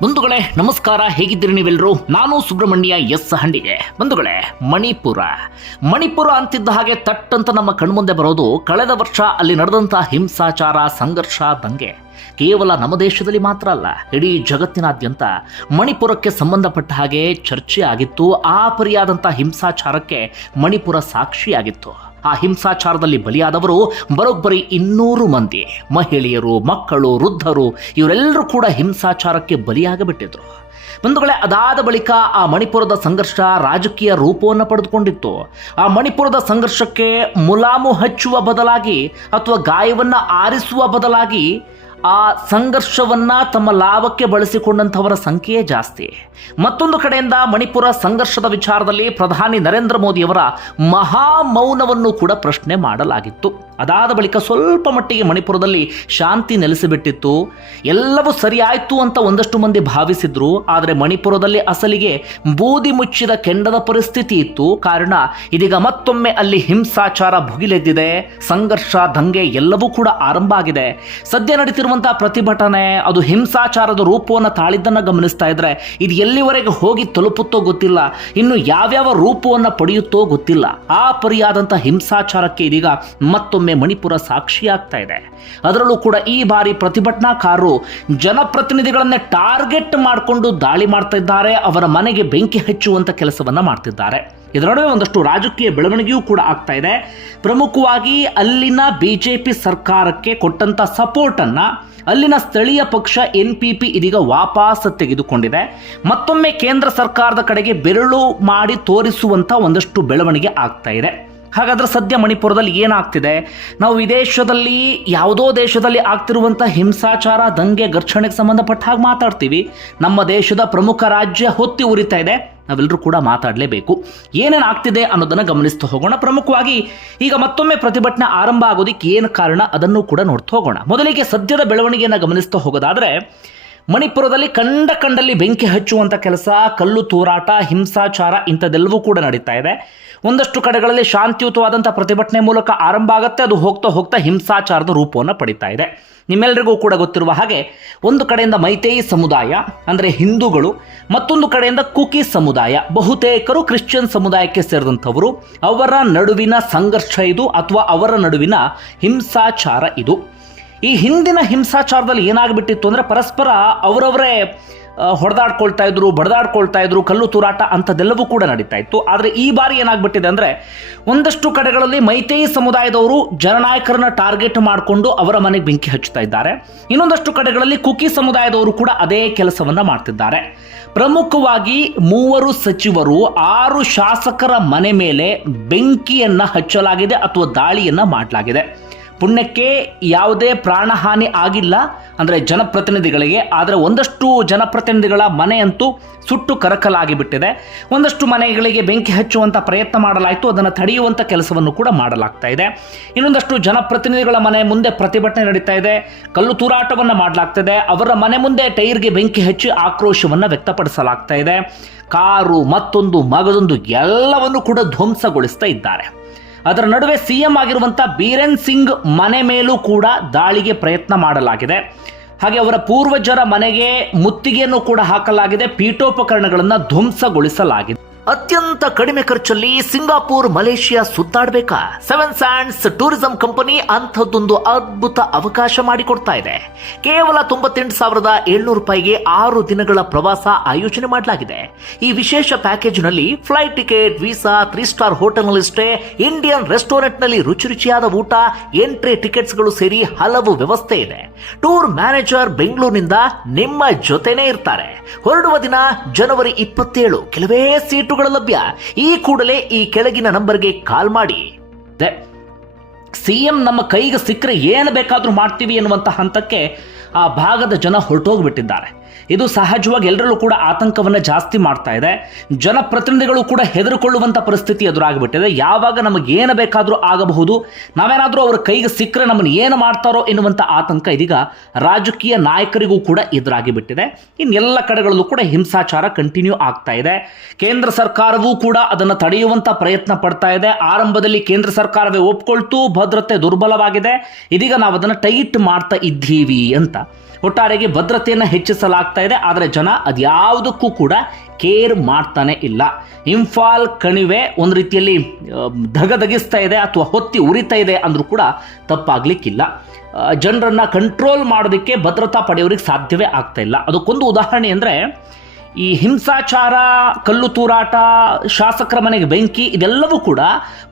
ಬಂಧುಗಳೇ, ನಮಸ್ಕಾರ. ಹೇಗಿದ್ದೀರಿ ನೀವೆಲ್ಲರೂ ನಾನು ಸುಬ್ರಹ್ಮಣ್ಯ ಎಸ್ ಹಂಡಿಗೆ. ಬಂಧುಗಳೇ, ಮಣಿಪುರ. ಮಣಿಪುರ ಅಂತಿದ್ದ ಹಾಗೆ ತಟ್ಟಂತ ನಮ್ಮ ಕಣ್ಮುಂದೆ ಬರೋದು ಕಳೆದ ವರ್ಷ ಅಲ್ಲಿ ನಡೆದಂಥ ಹಿಂಸಾಚಾರ, ಸಂಘರ್ಷ, ದಂಗೆ. ಕೇವಲ ನಮ್ಮ ದೇಶದಲ್ಲಿ ಮಾತ್ರ ಅಲ್ಲ, ಇಡೀ ಜಗತ್ತಿನಾದ್ಯಂತ ಮಣಿಪುರಕ್ಕೆ ಸಂಬಂಧಪಟ್ಟ ಹಾಗೆ ಚರ್ಚೆ ಆಗಿತ್ತು ಆ ಪರಿಯಾದಂಥ ಹಿಂಸಾಚಾರಕ್ಕೆ ಮಣಿಪುರ ಸಾಕ್ಷಿಯಾಗಿತ್ತು. ಆ ಹಿಂಸಾಚಾರದಲ್ಲಿ ಬಲಿಯಾದವರು ಬರೋಬ್ಬರಿ ಇನ್ನೂರು ಮಂದಿ. ಮಹಿಳೆಯರು, ಮಕ್ಕಳು, ವೃದ್ಧರು, ಇವರೆಲ್ಲರೂ ಕೂಡ ಹಿಂಸಾಚಾರಕ್ಕೆ ಬಲಿಯಾಗಬಿಟ್ಟಿದ್ರು. ಬಂಧುಗಳೇ, ಅದಾದ ಬಳಿಕ ಆ ಮಣಿಪುರದ ಸಂಘರ್ಷ ರಾಜಕೀಯ ರೂಪವನ್ನು ಪಡೆದುಕೊಂಡಿತ್ತು. ಆ ಮಣಿಪುರದ ಸಂಘರ್ಷಕ್ಕೆ ಮುಲಾಮು ಹಚ್ಚುವ ಬದಲಾಗಿ ಅಥವಾ ಗಾಯವನ್ನು ಆರಿಸುವ ಬದಲಾಗಿ ಆ ಸಂಘರ್ಷವನ್ನ ತಮ್ಮ ಲಾಭಕ್ಕೆ ಬಳಸಿಕೊಂಡಂಥವರ ಸಂಖ್ಯೆಯೇ ಜಾಸ್ತಿ. ಮತ್ತೊಂದು ಕಡೆಯಿಂದ ಮಣಿಪುರ ಸಂಘರ್ಷದ ವಿಚಾರದಲ್ಲಿ ಪ್ರಧಾನಿ ನರೇಂದ್ರ ಮೋದಿಯವರ ಮಹಾ ಮೌನವನ್ನು ಕೂಡ ಪ್ರಶ್ನೆ ಮಾಡಲಾಗಿತ್ತು. ಅದಾದ ಬಳಿಕ ಸ್ವಲ್ಪ ಮಟ್ಟಿಗೆ ಮಣಿಪುರದಲ್ಲಿ ಶಾಂತಿ ನೆಲೆಸಿಬಿಟ್ಟಿತ್ತು. ಎಲ್ಲವೂ ಸರಿಯಾಯಿತು ಅಂತ ಒಂದಷ್ಟು ಮಂದಿ ಭಾವಿಸಿದ್ರು, ಆದರೆ ಮಣಿಪುರದಲ್ಲಿ ಅಸಲಿಗೆ ಬೂದಿ ಮುಚ್ಚಿದ ಕೆಂಡದ ಪರಿಸ್ಥಿತಿ ಇತ್ತು. ಕಾರಣ, ಇದೀಗ ಮತ್ತೊಮ್ಮೆ ಅಲ್ಲಿ ಹಿಂಸಾಚಾರ ಭುಗಿಲೆದ್ದಿದೆ. ಸಂಘರ್ಷ, ದಂಗೆ ಎಲ್ಲವೂ ಕೂಡ ಆರಂಭ ಆಗಿದೆ. ಸದ್ಯ ನಡೀತಿರುವಂತಹ ಪ್ರತಿಭಟನೆ, ಅದು ಹಿಂಸಾಚಾರದ ರೂಪವನ್ನು ತಾಳಿದ್ದನ್ನು ಗಮನಿಸ್ತಾ ಇದ್ರೆ ಇದು ಎಲ್ಲಿವರೆಗೆ ಹೋಗಿ ತಲುಪುತ್ತೋ ಗೊತ್ತಿಲ್ಲ. ಇನ್ನು ಯಾವ್ಯಾವ ರೂಪವನ್ನು ಪಡೆಯುತ್ತೋ ಗೊತ್ತಿಲ್ಲ. ಆ ಪರಿಯಾದಂಥ ಹಿಂಸಾಚಾರಕ್ಕೆ ಇದೀಗ ಮತ್ತೊಮ್ಮೆ ಮಣಿಪುರ ಸಾಕ್ಷಿಯಾಗ್ತಾ ಇದೆ. ಅದರಲ್ಲೂ ಕೂಡ ಈ ಬಾರಿ ಪ್ರತಿಭಟನಾಕಾರರು ಜನಪ್ರತಿನಿಧಿಗಳನ್ನೇ ಟಾರ್ಗೆಟ್ ಮಾಡಿಕೊಂಡು ದಾಳಿ ಮಾಡ್ತಾ ಇದ್ದಾರೆ, ಅವರ ಮನೆಗೆ ಬೆಂಕಿ ಹಚ್ಚುವಂತ ಕೆಲಸವನ್ನ ಮಾಡ್ತಿದ್ದಾರೆ. ಇದರ ನಡುವೆ ಒಂದಷ್ಟು ರಾಜಕೀಯ ಬೆಳವಣಿಗೆಯೂ ಕೂಡ ಆಗ್ತಾ ಇದೆ. ಪ್ರಮುಖವಾಗಿ ಅಲ್ಲಿನ ಬಿಜೆಪಿ ಸರ್ಕಾರಕ್ಕೆ ಕೊಟ್ಟಂತ ಸಪೋರ್ಟ್ ಅನ್ನ ಅಲ್ಲಿನ ಸ್ಥಳೀಯ ಪಕ್ಷ ಎನ್ ಪಿ ಪಿ ಇದೀಗ ವಾಪಸ್ ತೆಗೆದುಕೊಂಡಿದೆ. ಮತ್ತೊಮ್ಮೆ ಕೇಂದ್ರ ಸರ್ಕಾರದ ಕಡೆಗೆ ಬೆರಳು ಮಾಡಿ ತೋರಿಸುವಂತ ಒಂದಷ್ಟು ಬೆಳವಣಿಗೆ ಆಗ್ತಾ ಇದೆ. ಹಾಗಾದ್ರೆ ಸದ್ಯ ಮಣಿಪುರದಲ್ಲಿ ಏನಾಗ್ತಿದೆ? ನಾವು ವಿದೇಶದಲ್ಲಿ, ಯಾವುದೋ ದೇಶದಲ್ಲಿ ಆಗ್ತಿರುವಂಥ ಹಿಂಸಾಚಾರ, ದಂಗೆ, ಘರ್ಷಣೆಗೆ ಸಂಬಂಧಪಟ್ಟ ಹಾಗೆ ಮಾತಾಡ್ತೀವಿ. ನಮ್ಮ ದೇಶದ ಪ್ರಮುಖ ರಾಜ್ಯ ಹೊತ್ತಿ ಉರಿತಾ ಇದೆ. ನಾವೆಲ್ಲರೂ ಕೂಡ ಮಾತಾಡಲೇಬೇಕು. ಏನೇನು ಆಗ್ತಿದೆ ಅನ್ನೋದನ್ನು ಗಮನಿಸ್ತಾ ಹೋಗೋಣ ಪ್ರಮುಖವಾಗಿ. ಈಗ ಮತ್ತೊಮ್ಮೆ ಪ್ರತಿಭಟನೆ ಆರಂಭ ಆಗೋದಕ್ಕೆ ಏನು ಕಾರಣ ಅದನ್ನು ಕೂಡ ನೋಡ್ತಾ ಹೋಗೋಣ. ಮೊದಲಿಗೆ ಸದ್ಯದ ಬೆಳವಣಿಗೆಯನ್ನು ಗಮನಿಸ್ತಾ ಹೋಗೋದಾದ್ರೆ ಮಣಿಪುರದಲ್ಲಿ ಕಂಡ ಕಂಡಲ್ಲಿ ಬೆಂಕಿ ಹಚ್ಚುವಂಥ ಕೆಲಸ, ಕಲ್ಲು ತೂರಾಟ, ಹಿಂಸಾಚಾರ ಇಂಥದ್ದೆಲ್ಲವೂ ಕೂಡ ನಡೀತಾ ಇದೆ. ಒಂದಷ್ಟು ಕಡೆಗಳಲ್ಲಿ ಶಾಂತಿಯುತವಾದಂಥ ಪ್ರತಿಭಟನೆ ಮೂಲಕ ಆರಂಭ ಆಗುತ್ತೆ. ಅದು ಹೋಗ್ತಾ ಹೋಗ್ತಾ ಹಿಂಸಾಚಾರದ ರೂಪವನ್ನು ಪಡಿತಾ ಇದೆ. ನಿಮ್ಮೆಲ್ಲರಿಗೂ ಕೂಡ ಗೊತ್ತಿರುವ ಹಾಗೆ, ಒಂದು ಕಡೆಯಿಂದ ಮೈತೇಯಿ ಸಮುದಾಯ, ಅಂದರೆ ಹಿಂದೂಗಳು, ಮತ್ತೊಂದು ಕಡೆಯಿಂದ ಕುಕಿ ಸಮುದಾಯ. ಬಹುತೇಕರು ಕ್ರಿಶ್ಚಿಯನ್ ಸಮುದಾಯಕ್ಕೆ ಸೇರಿದಂಥವರು, ಅವರ ನಡುವಿನ ಸಂಘರ್ಷ ಇದು, ಅಥವಾ ಅವರ ನಡುವಿನ ಹಿಂಸಾಚಾರ ಇದು. ಈ ಹಿಂದಿನ ಹಿಂಸಾಚಾರದಲ್ಲಿ ಏನಾಗ್ಬಿಟ್ಟಿತ್ತು ಅಂದರೆ ಪರಸ್ಪರ ಅವರವರೇ ಹೊಡೆದಾಡ್ಕೊಳ್ತಾ ಇದ್ರು, ಬಡದಾಡ್ಕೊಳ್ತಾ ಇದ್ರು, ಕಲ್ಲು ತೂರಾಟ ಅಂಥದ್ದೆಲ್ಲವೂ ಕೂಡ ನಡೀತಾ ಇತ್ತು. ಆದರೆ ಈ ಬಾರಿ ಏನಾಗ್ಬಿಟ್ಟಿದೆ ಅಂದರೆ ಒಂದಷ್ಟು ಕಡೆಗಳಲ್ಲಿ ಮೈತೇಯಿ ಸಮುದಾಯದವರು ಜನನಾಯಕರನ್ನ ಟಾರ್ಗೆಟ್ ಮಾಡಿಕೊಂಡು ಅವರ ಮನೆಗೆ ಬೆಂಕಿ ಹಚ್ಚುತ್ತಾ ಇದ್ದಾರೆ. ಇನ್ನೊಂದಷ್ಟು ಕಡೆಗಳಲ್ಲಿ ಕುಕಿ ಸಮುದಾಯದವರು ಕೂಡ ಅದೇ ಕೆಲಸವನ್ನ ಮಾಡ್ತಿದ್ದಾರೆ. ಪ್ರಮುಖವಾಗಿ ಮೂವರು ಸಚಿವರು ಆರು ಶಾಸಕರ ಮನೆ ಮೇಲೆ ಬೆಂಕಿಯನ್ನ ಹಚ್ಚಲಾಗಿದೆ ಅಥವಾ ದಾಳಿಯನ್ನ ಮಾಡಲಾಗಿದೆ. ಪುಣ್ಯಕ್ಕೆ ಯಾವುದೇ ಪ್ರಾಣಹಾನಿ ಆಗಿಲ್ಲ. ಅಂದರೆ ಜನಪ್ರತಿನಿಧಿಗಳಿಗೆ, ಆದರೆ ಒಂದಷ್ಟು ಜನಪ್ರತಿನಿಧಿಗಳ ಮನೆಯಂತೂ ಸುಟ್ಟು ಕರಕಲಾಗಿ ಬಿಟ್ಟಿದೆ. ಒಂದಷ್ಟು ಮನೆಗಳಿಗೆ ಬೆಂಕಿ ಹಚ್ಚುವಂಥ ಪ್ರಯತ್ನ ಮಾಡಲಾಯಿತು. ಅದನ್ನು ತಡೆಯುವಂಥ ಕೆಲಸವನ್ನು ಕೂಡ ಮಾಡಲಾಗ್ತಾ ಇದೆ. ಇನ್ನೊಂದಷ್ಟು ಜನಪ್ರತಿನಿಧಿಗಳ ಮನೆ ಮುಂದೆ ಪ್ರತಿಭಟನೆ ನಡೀತಾ ಇದೆ. ಕಲ್ಲು ತೂರಾಟವನ್ನು ಮಾಡಲಾಗ್ತಿದೆ. ಅವರ ಮನೆ ಮುಂದೆ ಟೈರ್ಗೆ ಬೆಂಕಿ ಹಚ್ಚಿ ಆಕ್ರೋಶವನ್ನು ವ್ಯಕ್ತಪಡಿಸಲಾಗ್ತಾ ಇದೆ. ಕಾರು, ಮತ್ತೊಂದು ಮಗದೊಂದು ಎಲ್ಲವನ್ನು ಕೂಡ ಧ್ವಂಸಗೊಳಿಸ್ತಾ ಇದ್ದಾರೆ. ಅದರ ನಡುವೆ ಸಿಎಂ ಆಗಿರುವಂಥ ಬೀರೇನ್ ಸಿಂಗ್ ಮನೆ ಮೇಲೂ ಕೂಡ ದಾಳಿಗೆ ಪ್ರಯತ್ನ ಮಾಡಲಾಗಿದೆ. ಹಾಗೆ ಅವರ ಪೂರ್ವಜರ ಮನೆಗೆ ಮುತ್ತಿಗೆಯನ್ನು ಕೂಡ ಹಾಕಲಾಗಿದೆ. ಪೀಠೋಪಕರಣಗಳನ್ನು ಧ್ವಂಸಗೊಳಿಸಲಾಗಿದೆ. ಅತ್ಯಂತ ಕಡಿಮೆ ಖರ್ಚಲ್ಲಿ ಸಿಂಗಾಪುರ್, ಮಲೇಷಿಯಾ ಸುತ್ತಾಡಬೇಕಾ? ಸೆವೆನ್ ಸ್ಯಾಂಡ್ಸ್ ಟೂರಿಸಂ ಕಂಪನಿ ಅಂಥದ್ದೊಂದು ಅದ್ಭುತ ಅವಕಾಶ ಮಾಡಿಕೊಡ್ತಾ ಇದೆ. ಕೇವಲ ತೊಂಬತ್ತೆಂಟು ಸಾವಿರದ ಏಳ್ನೂರು ರೂಪಾಯಿಗೆ ಆರು ದಿನಗಳ ಪ್ರವಾಸ ಆಯೋಜನೆ ಮಾಡಲಾಗಿದೆ. ಈ ವಿಶೇಷ ಪ್ಯಾಕೇಜ್ನಲ್ಲಿ flight ticket, visa three star ಹೋಟೆಲ್ನಲ್ಲಿ ಸ್ಟೇ ಇಂಡಿಯನ್ ರೆಸ್ಟೋರೆಂಟ್ನಲ್ಲಿ ರುಚಿ ರುಚಿಯಾದ ಊಟ, ಎಂಟ್ರಿ ಟಿಕೆಟ್ಸ್ಗಳು ಸೇರಿ ಹಲವು ವ್ಯವಸ್ಥೆ ಇದೆ. ಟೂರ್ ಮ್ಯಾನೇಜರ್ ಬೆಂಗಳೂರಿನಿಂದ ನಿಮ್ಮ ಜೊತೆನೇ ಇರ್ತಾರೆ. ಹೊರಡುವ ದಿನ ಜನವರಿ ಇಪ್ಪತ್ತೇಳು, ಕೆಲವೇ ಸೀಟುಗಳು ಲಭ್ಯ. ಈ ಕೂಡಲೇ ಈ ಕೆಳಗಿನ ನಂಬರ್ಗೆ ಕಾಲ್ ಮಾಡಿ. ಸಿಎಂ ನಮ್ಮ ಕೈಗೆ ಸಿಕ್ಕರೆ ಏನು ಬೇಕಾದರೂ ಮಾಡ್ತೀವಿ ಎನ್ನುವಂತಹ ಹಂತಕ್ಕೆ ಆ ಭಾಗದ ಜನ ಹೊರಟೋಗ್ಬಿಟ್ಟಿದ್ದಾರೆ. ಇದು ಸಹಜವಾಗಿ ಎಲ್ಲರಲ್ಲೂ ಕೂಡ ಆತಂಕವನ್ನು ಜಾಸ್ತಿ ಮಾಡ್ತಾ ಇದೆ. ಜನಪ್ರತಿನಿಧಿಗಳು ಕೂಡ ಹೆದರಿಕೊಳ್ಳುವಂಥ ಪರಿಸ್ಥಿತಿ ಎದುರಾಗಿಬಿಟ್ಟಿದೆ. ಯಾವಾಗ ನಮಗೆ ಏನು ಬೇಕಾದರೂ ಆಗಬಹುದು. ನಾವೇನಾದರೂ ಅವ್ರ ಕೈಗೆ ಸಿಕ್ಕರೆ ನಮ್ಮನ್ನು ಏನು ಮಾಡ್ತಾರೋ ಎನ್ನುವಂಥ ಆತಂಕ ಇದೀಗ ರಾಜಕೀಯ ನಾಯಕರಿಗೂ ಕೂಡ ಎದುರಾಗಿಬಿಟ್ಟಿದೆ. ಇನ್ನೆಲ್ಲ ಕಡೆಗಳಲ್ಲೂ ಕೂಡ ಹಿಂಸಾಚಾರ ಕಂಟಿನ್ಯೂ ಆಗ್ತಾ ಇದೆ. ಕೇಂದ್ರ ಸರ್ಕಾರವೂ ಕೂಡ ಅದನ್ನು ತಡೆಯುವಂಥ ಪ್ರಯತ್ನ ಪಡ್ತಾ ಇದೆ. ಆರಂಭದಲ್ಲಿ ಕೇಂದ್ರ ಸರ್ಕಾರವೇ ಒಪ್ಕೊಳ್ತು, ಭದ್ರತೆ ದುರ್ಬಲವಾಗಿದೆ. ಇದೀಗ ನಾವು ಅದನ್ನು ಟೈಟ್ ಮಾಡ್ತಾ ಇದ್ದೀವಿ ಅಂತ. ಒಟ್ಟಾರೆಗೆ ಭದ್ರತೆಯನ್ನು ಹೆಚ್ಚಿಸಲಾಗ್ತಾ ಇದೆ ಆದರೆ ಜನ ಅದ್ಯಾವುದಕ್ಕೂ ಕೂಡ ಕೇರ್ ಮಾಡ್ತಾನೆ ಇಲ್ಲ. ಇಂಫಾಲ್ ಕಣಿವೆ ಒಂದು ರೀತಿಯಲ್ಲಿ ಧಗಧಗಿಸ್ತಾ ಇದೆ ಅಥವಾ ಹೊತ್ತಿ ಉರಿತಾ ಇದೆ ಅಂದರೂ ಕೂಡ ತಪ್ಪಾಗಲಿಕ್ಕಿಲ್ಲ. ಜನರನ್ನ ಕಂಟ್ರೋಲ್ ಮಾಡೋದಕ್ಕೆ ಭದ್ರತಾ ಪಡೆಯೋರಿಗೆ ಸಾಧ್ಯವೇ ಆಗ್ತಾ ಇಲ್ಲ. ಅದಕ್ಕೊಂದು ಉದಾಹರಣೆ ಅಂದರೆ, ಈ ಹಿಂಸಾಚಾರ, ಕಲ್ಲು ತೂರಾಟ, ಶಾಸಕರ ಮನೆಗೆ ಬೆಂಕಿ, ಇದೆಲ್ಲವೂ ಕೂಡ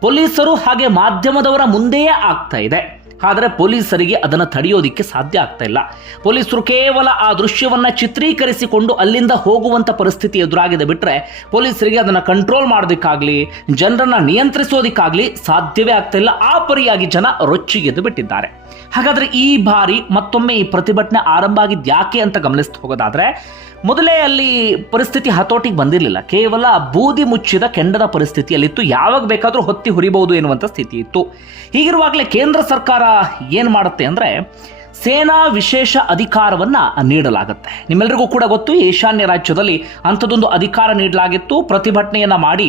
ಪೊಲೀಸರು ಹಾಗೆ ಮಾಧ್ಯಮದವರ ಮುಂದೆಯೇ ಆಗ್ತಾ ಇದೆ. ಆದರೆ ಪೊಲೀಸರಿಗೆ ಅದನ್ನು ತಡೆಯೋದಿಕ್ಕೆ ಸಾಧ್ಯ ಆಗ್ತಾ ಇಲ್ಲ. ಪೊಲೀಸರು ಕೇವಲ ಆ ದೃಶ್ಯವನ್ನ ಚಿತ್ರೀಕರಿಸಿಕೊಂಡು ಅಲ್ಲಿಂದ ಹೋಗುವಂಥ ಪರಿಸ್ಥಿತಿ ಎದುರಾಗಿದೆ ಬಿಟ್ಟರೆ ಪೊಲೀಸರಿಗೆ ಅದನ್ನು ಕಂಟ್ರೋಲ್ ಮಾಡೋದಕ್ಕಾಗಲಿ, ಜನರನ್ನು ನಿಯಂತ್ರಿಸೋದಕ್ಕಾಗಲಿ ಸಾಧ್ಯವೇ ಆಗ್ತಾ ಇಲ್ಲ. ಆ ಪರಿಯಾಗಿ ಜನ ರೊಚ್ಚಿಗೆದ್ದು ಬಿಟ್ಟಿದ್ದಾರೆ. ಹಾಗಾದರೆ ಈ ಬಾರಿ ಮತ್ತೊಮ್ಮೆ ಈ ಪ್ರತಿಭಟನೆ ಆರಂಭ ಆಗಿದ್ದು ಯಾಕೆ ಅಂತ ಗಮನಿಸ್ತಾ ಹೋಗೋದಾದರೆ, ಮೊದಲೇ ಅಲ್ಲಿ ಪರಿಸ್ಥಿತಿ ಹತೋಟಿಗೆ ಬಂದಿರಲಿಲ್ಲ. ಕೇವಲ ಬೂದಿ ಮುಚ್ಚಿದ ಕೆಂಡದ ಪರಿಸ್ಥಿತಿಯಲ್ಲಿತ್ತು. ಯಾವಾಗ ಬೇಕಾದರೂ ಹೊತ್ತಿ ಹುರಿಬಹುದು ಎನ್ನುವಂಥ ಸ್ಥಿತಿ ಇತ್ತು. ಹೀಗಿರುವಾಗಲೇ ಕೇಂದ್ರ ಸರ್ಕಾರ ಏನು ಮಾಡುತ್ತೆ ಅಂದರೆ ಸೇನಾ ವಿಶೇಷ ಅಧಿಕಾರವನ್ನ ನೀಡಲಾಗುತ್ತೆ. ನಿಮ್ಮೆಲ್ಲರಿಗೂ ಕೂಡ ಗೊತ್ತು, ಈಶಾನ್ಯ ರಾಜ್ಯದಲ್ಲಿ ಅಂಥದ್ದೊಂದು ಅಧಿಕಾರ ನೀಡಲಾಗಿತ್ತು. ಪ್ರತಿಭಟನೆಯನ್ನ ಮಾಡಿ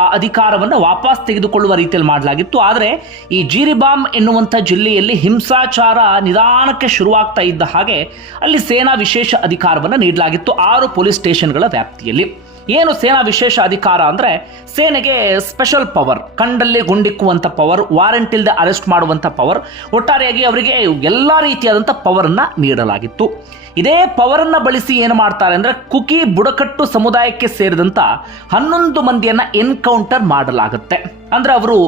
ಆ ಅಧಿಕಾರವನ್ನು ವಾಪಸ್ ತೆಗೆದುಕೊಳ್ಳುವ ರೀತಿಯಲ್ಲಿ ಮಾಡಲಾಗಿತ್ತು. ಆದರೆ ಈ ಜೀರಿಬಾಮ್ ಎನ್ನುವಂಥ ಜಿಲ್ಲೆಯಲ್ಲಿ ಹಿಂಸಾಚಾರ ನಿಧಾನಕ್ಕೆ ಶುರುವಾಗ್ತಾ ಇದ್ದ ಹಾಗೆ ಅಲ್ಲಿ ಸೇನಾ ವಿಶೇಷ ಅಧಿಕಾರವನ್ನು ನೀಡಲಾಗಿತ್ತು ಆರು ಪೊಲೀಸ್ ಸ್ಟೇಷನ್ಗಳ ವ್ಯಾಪ್ತಿಯಲ್ಲಿ. ಏನು ಸೇನಾ ವಿಶೇಷ ಅಧಿಕಾರ ಅಂದ್ರೆ ಸೇನೆಗೆ ಸ್ಪೆಷಲ್ ಪವರ್ ಕಂಡಲ್ಲಿ ಗುಂಡಿಕ್ಕುವಂತ ಪವರ್ ವಾರೆಂಟ್ ಇಲ್ಲದೆ ಅರೆಸ್ಟ್ ಮಾಡುವಂತ ಪವರ್ ಒಟ್ಟಾರೆಯಾಗಿ ಅವರಿಗೆ ಎಲ್ಲ ರೀತಿಯಾದಂಥ ಪವರನ್ನು ನೀಡಲಾಗಿತ್ತು. ಇದೇ ಪವರನ್ನು ಬಳಸಿ ಏನು ಮಾಡ್ತಾರೆ ಅಂದ್ರೆ ಕುಕಿ ಬುಡಕಟ್ಟು ಸಮುದಾಯಕ್ಕೆ ಸೇರಿದಂತ ಹನ್ನೊಂದು ಮಂದಿಯನ್ನು ಎನ್ಕೌಂಟರ್ ಮಾಡಲಾಗುತ್ತೆ. ಅಂದ್ರೆ ಅವರು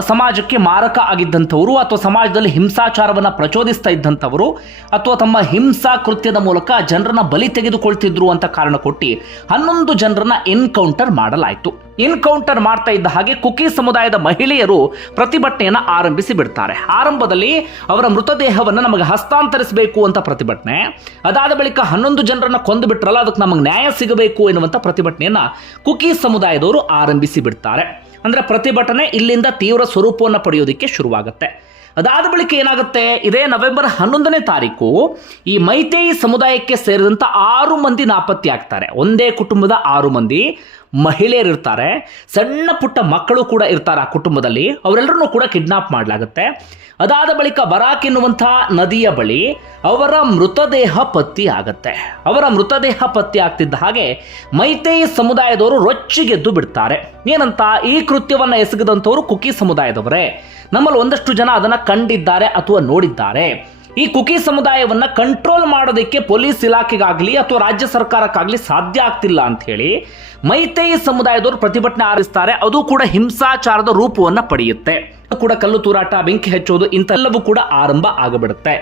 ಸಮಾಜಕ್ಕೆ ಮಾರಕ ಆಗಿದ್ದಂಥವರು ಅಥವಾ ಸಮಾಜದಲ್ಲಿ ಹಿಂಸಾಚಾರವನ್ನು ಪ್ರಚೋದಿಸ್ತಾ ಇದ್ದಂಥವರು ಅಥವಾ ತಮ್ಮ ಹಿಂಸಾ ಕೃತ್ಯದ ಮೂಲಕ ಜನರನ್ನ ಬಲಿ ತೆಗೆದುಕೊಳ್ತಿದ್ರು ಅಂತ ಕಾರಣ ಕೊಟ್ಟು ಹನ್ನೊಂದು ಜನರನ್ನ ಎನ್ಕೌಂಟರ್ ಮಾಡಲಾಯಿತು. ಎನ್ಕೌಂಟರ್ ಮಾಡ್ತಾ ಇದ್ದ ಹಾಗೆ ಕುಕಿ ಸಮುದಾಯದ ಮಹಿಳೆಯರು ಪ್ರತಿಭಟನೆಯನ್ನು ಆರಂಭಿಸಿ ಬಿಡ್ತಾರೆ. ಆರಂಭದಲ್ಲಿ ಅವರ ಮೃತದೇಹವನ್ನು ನಮಗೆ ಹಸ್ತಾಂತರಿಸಬೇಕು ಅಂತ ಪ್ರತಿಭಟನೆ. ಅದಾದ ಬಳಿಕ ಹನ್ನೊಂದು ಜನರನ್ನು ಕೊಂದು ಬಿಟ್ರಲ್ಲ, ಅದಕ್ಕೆ ನಮಗೆ ನ್ಯಾಯ ಸಿಗಬೇಕು ಎನ್ನುವಂಥ ಪ್ರತಿಭಟನೆಯನ್ನು ಕುಕಿ ಸಮುದಾಯದವರು ಆರಂಭಿಸಿ ಬಿಡ್ತಾರೆ. ಅಂದ್ರೆ ಪ್ರತಿಭಟನೆ ಇಲ್ಲಿಂದ ತೀವ್ರ ಸ್ವರೂಪವನ್ನು ಪಡೆಯೋದಕ್ಕೆ ಶುರುವಾಗುತ್ತೆ. ಅದಾದ ಬಳಿಕ ಏನಾಗುತ್ತೆ? ಇದೇ ನವೆಂಬರ್ ಹನ್ನೊಂದನೇ ತಾರೀಕು ಈ ಮೈತೇಯಿ ಸಮುದಾಯಕ್ಕೆ ಸೇರಿದಂಥ ಆರು ಮಂದಿ ನಾಪತ್ತೆ ಆಗ್ತಾರೆ ಒಂದೇ ಕುಟುಂಬದ ಆರು ಮಂದಿ. ಮಹಿಳೆಯರು ಇರ್ತಾರೆ ಸಣ್ಣ ಪುಟ್ಟ ಮಕ್ಕಳು ಕೂಡ ಇರ್ತಾರೆ ಆ ಕುಟುಂಬದಲ್ಲಿ. ಅವರೆಲ್ಲರನ್ನೂ ಕೂಡ ಕಿಡ್ನಾಪ್ ಮಾಡಲಾಗುತ್ತೆ. ಅದಾದ ಬಳಿಕ ಬರಾಕ್ ಎನ್ನುವಂಥ ನದಿಯ ಬಳಿ ಅವರ ಮೃತದೇಹ ಪತ್ತಿ ಆಗುತ್ತೆ. ಅವರ ಮೃತದೇಹ ಪತ್ತಿ ಆಗ್ತಿದ್ದ ಹಾಗೆ ಮೈತೈ ಸಮುದಾಯದವರು ರೊಚ್ಚಿಗೆದ್ದು ಬಿಡ್ತಾರೆ. ಏನಂತ ಈ ಕೃತ್ಯವನ್ನ ಎಸಗದಂಥವರು ಕುಕಿ ಸಮುದಾಯದವರೇ. ನಮ್ಮಲ್ಲಿ ಒಂದಷ್ಟು ಜನ ಅದನ್ನ ಕಂಡಿದ್ದಾರೆ ಅಥವಾ ನೋಡಿದ್ದಾರೆ. ಈ ಕುಕಿ ಸಮುದಾಯವನ್ನ ಕಂಟ್ರೋಲ್ ಮಾಡೋದಕ್ಕೆ ಪೊಲೀಸ್ ಇಲಾಖೆಗಾಗಲಿ ಅಥವಾ ರಾಜ್ಯ ಸರ್ಕಾರಕ್ಕಾಗಲಿ ಸಾಧ್ಯ ಆಗ್ತಿಲ್ಲ ಅಂತ ಹೇಳಿ ಮೈತೈ ಸಮುದಾಯದವರು ಪ್ರತಿಭಟನೆ ಆರಿಸ್ತಾರೆ. ಅದು ಕೂಡ ಹಿಂಸಾಚಾರದ ರೂಪವನ್ನ ಪಡೆಯುತ್ತೆ. ಕೂಡ ಕಲ್ಲು ತೂರಾಟ, ಬೆಂಕಿ ಹಚ್ಚೋದು ಇಂಥೆಲ್ಲವೂ ಕೂಡ ಆರಂಭ ಆಗಬಿಡುತ್ತೆ.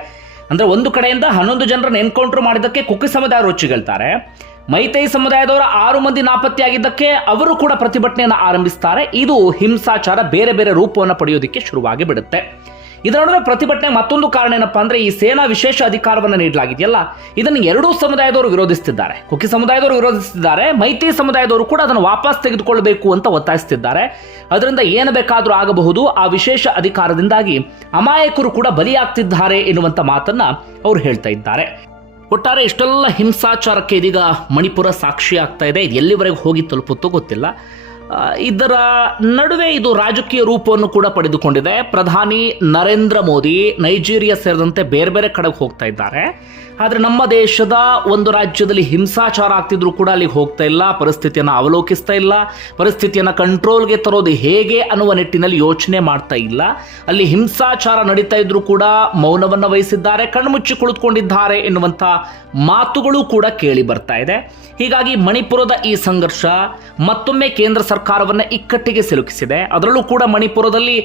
ಅಂದ್ರೆ ಒಂದು ಕಡೆಯಿಂದ ಹನ್ನೊಂದು ಜನರನ್ನ ಎನ್ಕೌಂಟರ್ ಮಾಡಿದ್ದಕ್ಕೆ ಕುಕಿ ಸಮುದಾಯ ರೊಚ್ಚಿಗೆಳ್ತಾರೆ ಮೈತೈ ಸಮುದಾಯದವರ ಆರು ಮಂದಿ ನಾಪತ್ತೆಯಾಗಿದ್ದಕ್ಕೆ ಅವರು ಕೂಡ ಪ್ರತಿಭಟನೆಯನ್ನು ಆರಂಭಿಸ್ತಾರೆ. ಇದು ಹಿಂಸಾಚಾರ ಬೇರೆ ಬೇರೆ ರೂಪವನ್ನು ಪಡೆಯೋದಕ್ಕೆ ಶುರುವಾಗಿ ಬಿಡುತ್ತೆ ಇದರ ನಡುವೆ ಪ್ರತಿಭಟನೆ ಮತ್ತೊಂದು ಕಾರಣ ಏನಪ್ಪಾ ಅಂದ್ರೆ ಈ ಸೇನಾ ವಿಶೇಷ ಅಧಿಕಾರವನ್ನು ನೀಡಲಾಗಿದೆಯಲ್ಲ? ಇದನ್ನು ಎರಡೂ ಸಮುದಾಯದವರು ವಿರೋಧಿಸುತ್ತಿದ್ದಾರೆ ಕುಕಿ ಸಮುದಾಯದವರು ವಿರೋಧಿಸುತ್ತಿದ್ದಾರೆ ಮೈತ್ರಿ ಸಮುದಾಯದವರು ಕೂಡ ಅದನ್ನು ವಾಪಸ್ ತೆಗೆದುಕೊಳ್ಳಬೇಕು ಅಂತ ಒತ್ತಾಯಿಸುತ್ತಿದ್ದಾರೆ ಅದರಿಂದ ಏನು ಬೇಕಾದರೂ ಆಗಬಹುದು. ಆ ವಿಶೇಷ ಅಧಿಕಾರದಿಂದಾಗಿ ಅಮಾಯಕರು ಕೂಡ ಬಲಿಯಾಗ್ತಿದ್ದಾರೆ ಎನ್ನುವಂತ ಮಾತನ್ನ ಅವರು ಹೇಳ್ತಾ ಇದ್ದಾರೆ. ಒಟ್ಟಾರೆ ಇಷ್ಟೆಲ್ಲ ಹಿಂಸಾಚಾರಕ್ಕೆ ಇದೀಗ ಮಣಿಪುರ ಸಾಕ್ಷಿ ಆಗ್ತಾ ಇದೆ ಎಲ್ಲಿವರೆಗೆ ಹೋಗಿ ತಲುಪುತ್ತೋ ಗೊತ್ತಿಲ್ಲ. ಇದರ ನಡುವೆ ಇದು ರಾಜಕೀಯ ರೂಪವನ್ನು ಕೂಡ ಪಡೆದುಕೊಂಡಿದೆ. ಪ್ರಧಾನಿ ನರೇಂದ್ರ ಮೋದಿ ನೈಜೀರಿಯಾ ಸೇರಿದಂತೆ ಬೇರೆ ಬೇರೆ ಕಡೆಗೆ ಹೋಗ್ತಾ ಇದ್ದಾರೆ. ಆದರೆ ನಮ್ಮ ದೇಶದ ಒಂದು ರಾಜ್ಯದಲ್ಲಿ ಹಿಂಸಾಚಾರ ಆಗ್ತಿದ್ರು ಕೂಡ ಅಲ್ಲಿಗೆ ಹೋಗ್ತಾ ಇಲ್ಲ, ಪರಿಸ್ಥಿತಿಯನ್ನು ಅವಲೋಕಿಸ್ತಾ ಇಲ್ಲ, ಪರಿಸ್ಥಿತಿಯನ್ನು ಕಂಟ್ರೋಲ್ಗೆ ತರೋದು ಹೇಗೆ ಅನ್ನುವ ನಿಟ್ಟಿನಲ್ಲಿ ಯೋಚನೆ ಮಾಡ್ತಾ ಇಲ್ಲ. ಅಲ್ಲಿ ಹಿಂಸಾಚಾರ ನಡೀತಾ ಇದ್ರು ಕೂಡ ಮೌನವನ್ನು ವಹಿಸಿದ್ದಾರೆ, ಕಣ್ಮುಚ್ಚಿ ಕುಳಿತುಕೊಂಡಿದ್ದಾರೆ ಎನ್ನುವಂಥ ಮಾತುಗಳು ಕೂಡ ಕೇಳಿ ಬರ್ತಾ ಇದೆ. ಹೀಗಾಗಿ ಮಣಿಪುರದ ಈ ಸಂಘರ್ಷ ಮತ್ತೊಮ್ಮೆ ಕೇಂದ್ರ ಸರ್ಕಾರವನ್ನು ಇಕ್ಕಟ್ಟಿಗೆ ಸಿಲುಕಿಸಿದೆ. ಅದರಲ್ಲೂ ಕೂಡ ಮಣಿಪುರದಲ್ಲಿ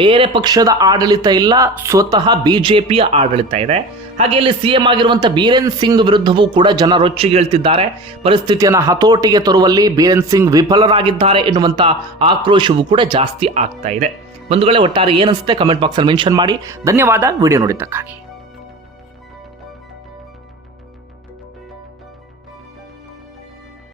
ಬೇರೆ ಪಕ್ಷದ ಆಡಳಿತ ಇಲ್ಲ, ಸ್ವತಃ ಬಿಜೆಪಿಯ ಆಡಳಿತ ಇದೆ. ಹಾಗೆ ಇಲ್ಲಿ ಸಿಎಂ ಆಗಿರುವಂತಹ ಬೀರೇನ್ ಸಿಂಗ್ ವಿರುದ್ಧವೂ ಕೂಡ ಜನ ರೊಚ್ಚಿಗೇಳ್ತಿದ್ದಾರೆ ಪರಿಸ್ಥಿತಿಯನ್ನು ಹತೋಟಿಗೆ ತರುವಲ್ಲಿ ಬೀರೇನ್ ಸಿಂಗ್ ವಿಫಲರಾಗಿದ್ದಾರೆ ಎನ್ನುವಂಥ ಆಕ್ರೋಶವೂ ಕೂಡ ಜಾಸ್ತಿ ಆಗ್ತಾ ಇದೆ. ಬಂಧುಗಳೇ, ಒಟ್ಟಾರೆ ಏನನ್ಸುತ್ತೆ ಕಮೆಂಟ್ ಬಾಕ್ಸಲ್ಲಿ ಮೆನ್ಷನ್ ಮಾಡಿ. ಧನ್ಯವಾದ. ವಿಡಿಯೋ ನೋಡಿದ್ದಕ್ಕಾಗಿ.